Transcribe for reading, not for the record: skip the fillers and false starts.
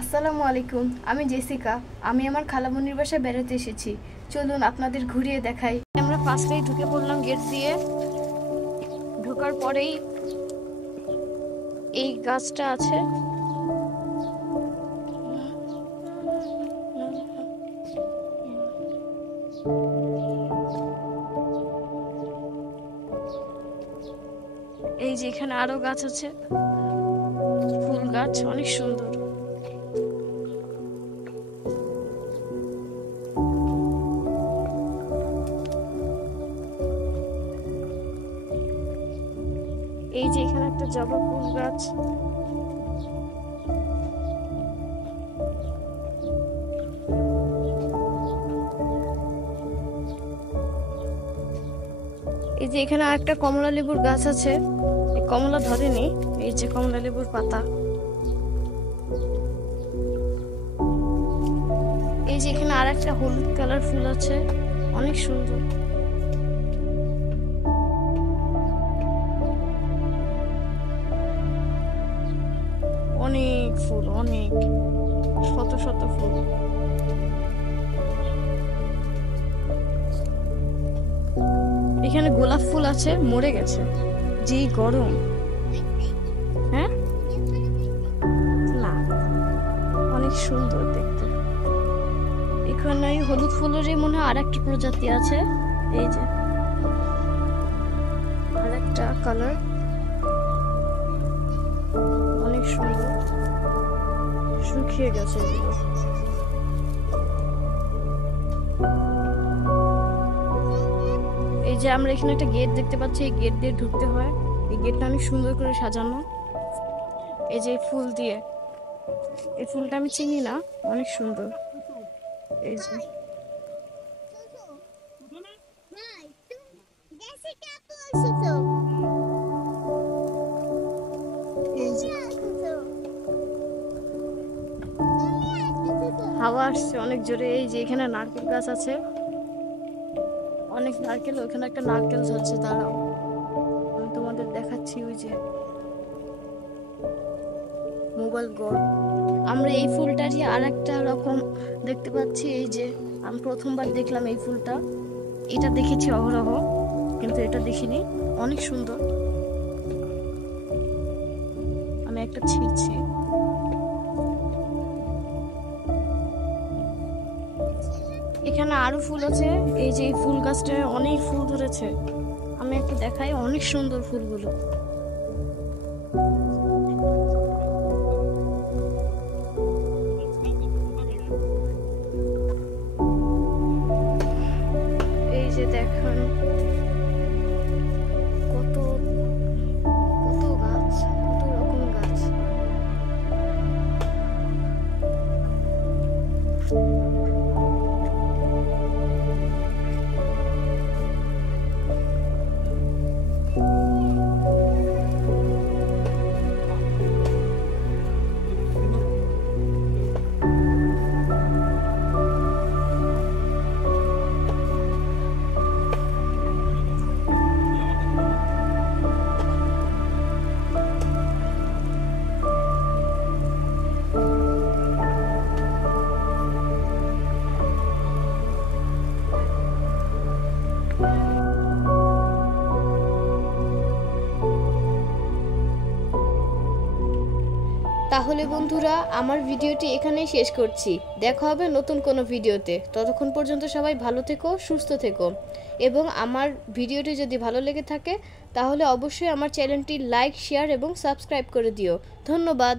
আসসালামু আলাইকুম। আমি জেসিকা। আমি আমার খালামণির বাসায় বেড়াতে এসেছি। চলুন আপনাদের ঘুরিয়ে দেখাই। আমরা ফার্স্টেই ঢুকে পড়লাম গেট দিয়ে। ঢোকার পরেই এই গাছটা আছে। এই যে এখানে আরো গাছ আছে, ফুল গাছ, অনেক সুন্দর। এই যে এখানে একটা জবা ফুল গাছ। এই যে এখানে আরেকটা কমলা লেবুর গাছ আছে, কমলা ধরেনি। এই যে কমলা লেবুর পাতা। এই যে এখানে আরেকটা হলুদ কালার ফুল আছে, অনেক সুন্দর। অনেক ফুল, অনেক শত শত ফুল। এখানে গোলাপ ফুল আছে, মরে গেছে, যেই গরম। হ্যাঁ, না, অনেক সুন্দর দেখতে। এখানে হলুদ ফুলেরই মনে হয় আরেকটা প্রজাতি আছে। এই যে আরেকটা কালার, অনেক সুন্দর। শুকিয়ে গেছে এগুলো। এই যে আমরা এখানে একটা গেট দেখতে পাচ্ছি, এই গেট দিয়ে ঢুকতে হয়। এই গেটটা অনেক সুন্দর করে সাজানো। এই যে ফুল দিয়ে, এই ফুলটা আমি চিনি না, অনেক সুন্দর। এই যে হাওয়া আসছে অনেক জোরে। এই যে এখানে নারকেল গাছ আছে, অনেক নারকেল। ওখানে একটা নারকেল ঝরছে, দাঁড়াও আমি তোমাদের দেখাচ্ছি। ওই যে মোবাইল গড়। আমরা এই ফুলটারই আর একটা রকম দেখতে পাচ্ছি। এই যে আমি প্রথমবার দেখলাম এই ফুলটা। এটা দেখেছি অহরহ, কিন্তু এটা দেখিনি। অনেক সুন্দর। আমি একটা ছিঁড়ছি। এখানে আরো ফুল আছে। এই যে এই ফুল গাছটায় অনেক ফুল ধরেছে। আমি একটু দেখাই, অনেক সুন্দর ফুলগুলো। এই যে দেখুন কত কত গাছ, কত রকম গাছ। তাহলে বন্ধুরা, আমার ভিডিওটি এখানেই শেষ করছি। দেখা হবে নতুন কোনো ভিডিওতে। ততক্ষণ পর্যন্ত সবাই ভালো থেকো, সুস্থ থেকো। এবং আমার ভিডিওটি যদি ভালো লেগে থাকে তাহলে অবশ্যই আমার চ্যানেলটি লাইক, শেয়ার এবং সাবস্ক্রাইব করে দিও। ধন্যবাদ।